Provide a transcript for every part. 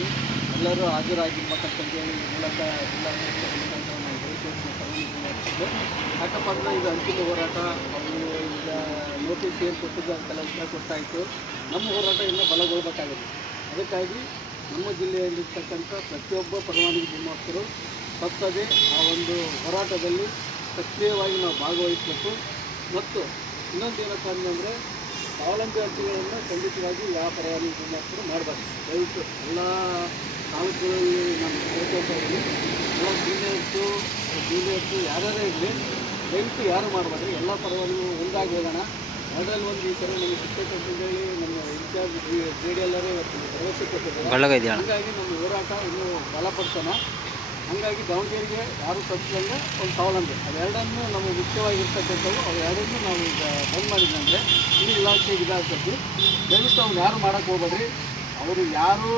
ವಿಚಾರವಾಗಿ ಎಲ್ಲರೂ ಹಾಜರಾಗಿರ್ಬೇಕಂತೇಳಿ ಮೂಲಕ ಜಿಲ್ಲಾಡಳಿತ ನಾವು ಬಯಸುತ್ತೆ. ಯಾಕಪ್ಪ ಅಂದರೆ ಇದು ಅಂತಿಮ ಹೋರಾಟ. ಅವರು ಈಗ ನೋಟಿಸ್ ಏನು ಕೊಟ್ಟಿದ್ದು ಅದಕ್ಕೆಲ್ಲ ಉತ್ತರ ಕೊಟ್ಟಾಯಿತು. ನಮ್ಮ ಹೋರಾಟ ಇನ್ನೂ ಬಲಗೊಳ್ಳಬೇಕಾಗಿದೆ. ಅದಕ್ಕಾಗಿ ನಮ್ಮ ಜಿಲ್ಲೆಯಲ್ಲಿರ್ತಕ್ಕಂಥ ಪ್ರತಿಯೊಬ್ಬ ಪರವಾನಗಿ ಭೂಮಾಸ್ತರು ತಪ್ಪದೆ ಆ ಒಂದು ಹೋರಾಟದಲ್ಲಿ ಸಕ್ರಿಯವಾಗಿ ನಾವು ಭಾಗವಹಿಸಬೇಕು. ಮತ್ತು ಇನ್ನೊಂದು ಏನಪ್ಪ ಅಂದರೆ ಸ್ವಾವಲಂಬಿ ಅರ್ಜಿಗಳನ್ನು ಖಂಡಿತವಾಗಿ ಯಾವ ಪರವಾನಗಿ ಭೂಮಾಸ್ತರು ಮಾಡಬಾರ್ದು. ದಯವಿಟ್ಟು ಎಲ್ಲ ತಾಲೂಕುಗಳಲ್ಲಿ ನಾನು ಕೇಳ್ಕೊಳ್ತಾ ಇದ್ದೀನಿ. ಎಲ್ಲ ಜೂನಿಯರ್ಸು ಯಾರ್ಯಾರೇ ಇರಲಿ, ದಯವಿಟ್ಟು ಯಾರು ಮಾಡಬಾರ್ದು. ಎಲ್ಲ ಪರವಾನಗಿ ಒಂದಾಗಿ ಹೋಗೋಣ. ಅದರಲ್ಲಿ ಒಂದು ಈ ಥರ ನಮಗೆ ಸಿಕ್ಕೈತೆ ಅಂತೇಳಿ ನಮ್ಮ ಇನ್ಚಾರ್ಜ್ JD ಇವತ್ತು ಭರವಸೆ ಕೊಟ್ಟಿದ್ದಾರೆ. ಹಾಗಾಗಿ ನಮ್ಮ ಹೋರಾಟ ಇನ್ನೂ ಬಲಪಡಿಸೋಣ. ಹಾಗಾಗಿ ದಾವಣಗೆರೆಗೆ ಯಾರು ತಪ್ಪಿದಂಗೆ ಒಂದು ಸ್ವಾವಲಂಬಿ ಅವೆರಡನ್ನೂ ನಮಗೆ ಮುಖ್ಯವಾಗಿರ್ತಕ್ಕಂಥವು ಅವೆರಡನ್ನೂ ನಾವು ಈಗ ಬಂದ್ ಮಾಡಿದ್ದಂದರೆ ಇಡೀ ಇಲಾಖೆಗೆ ಇದಾಗ್ತೈತಿ. ದಯವಿಟ್ಟು ಅವ್ನು ಯಾರು ಮಾಡೋಕ್ಕೆ ಹೋಗ್ಬೇಡ್ರಿ. ಅವರು ಯಾರು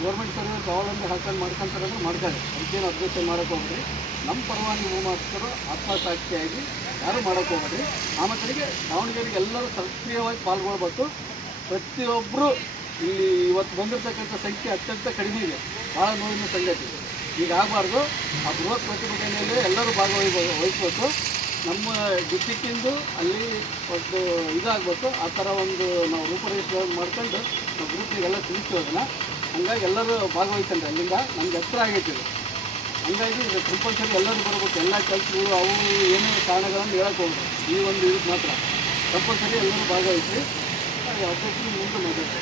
ಗೌರ್ಮೆಂಟ್ ಸರ್ವಿಸ್ ಸ್ವಾವಲಂಬಿ ಹಾಕೊಂಡು ಮಾಡ್ಕೊಂತಾರಂದ್ರೆ ಮಾಡ್ಕೊಳ್ಳಿ, ಅದಕ್ಕೇನು ಅಬ್ಜೆಕ್ಷನ್ ಮಾಡೋಕ್ಕೆ ಹೋಗ್ಬೇಡ್ರಿ. ನಮ್ಮ ಪರವಾನಗಿ ಭೂಮಾಸ್ತರು ಆತ್ಮಸಾಕ್ಷಿಯಾಗಿ ಯಾರು ಮಾಡೋಕ್ಕೆ ಹೋಗ್ಬೇಡ್ರಿ. ಆ ಮಕ್ಕಳಿಗೆ ದಾವಣಗೆರೆಗೆ ಎಲ್ಲರೂ ಸಕ್ರಿಯವಾಗಿ ಪಾಲ್ಗೊಳ್ಬೇಕು. ಪ್ರತಿಯೊಬ್ಬರು ಇಲ್ಲಿ ಇವತ್ತು ಬಂದಿರತಕ್ಕಂಥ ಸಂಖ್ಯೆ ಅತ್ಯಂತ ಕಡಿಮೆ ಇದೆ. ಭಾಳ ನೋವಿನ ಸಂಗತಿ. ಈಗ ಆಗಬಾರ್ದು. ಆ ಬೃಹತ್ ಪ್ರತಿಭಟನೆಯಲ್ಲಿ ಎಲ್ಲರೂ ವಹಿಸ್ಬೇಕು. ನಮ್ಮ ಡಿಸ್ಟಿಕ್ಕಿಂದು ಅಲ್ಲಿ ಒಂದು ಇದಾಗಬೇಕು. ಆ ಥರ ಒಂದು ನಾವು ರೂಪರೇಷೆ ಮಾಡ್ಕೊಂಡು ನಾವು ಗ್ರೂಪಿಗೆಲ್ಲ ತಿಳಿಸೋದನ್ನ. ಹಂಗಾಗಿ ಎಲ್ಲರೂ ಭಾಗವಹಿಸ್ಕೊಂಡ್ರೆ ಅಲ್ಲಿಂದ ನಮ್ಗೆ ಹತ್ರ ಆಗೈತಿ. ಹಂಗಾಗಿ ಇದು ಕಂಪಲ್ಸರಿ ಎಲ್ಲರೂ ಬರಬೇಕು. ಎಲ್ಲ ಕೆಲಸಗಳು ಅವು ಏನೇ ಕಾರಣಗಳನ್ನು ಹೇಳಕ್ಕೆ ಹೋಗ್ಬೇಕು. ಈ ಒಂದು ಇದಕ್ಕೆ ಮಾತ್ರ ಕಂಪಲ್ಸರಿ ಎಲ್ಲರೂ ಭಾಗವಹಿಸಿ ಅಧ್ಯಕ್ಷರು ಮುಂದೆ ನೋಡಬೇಕು.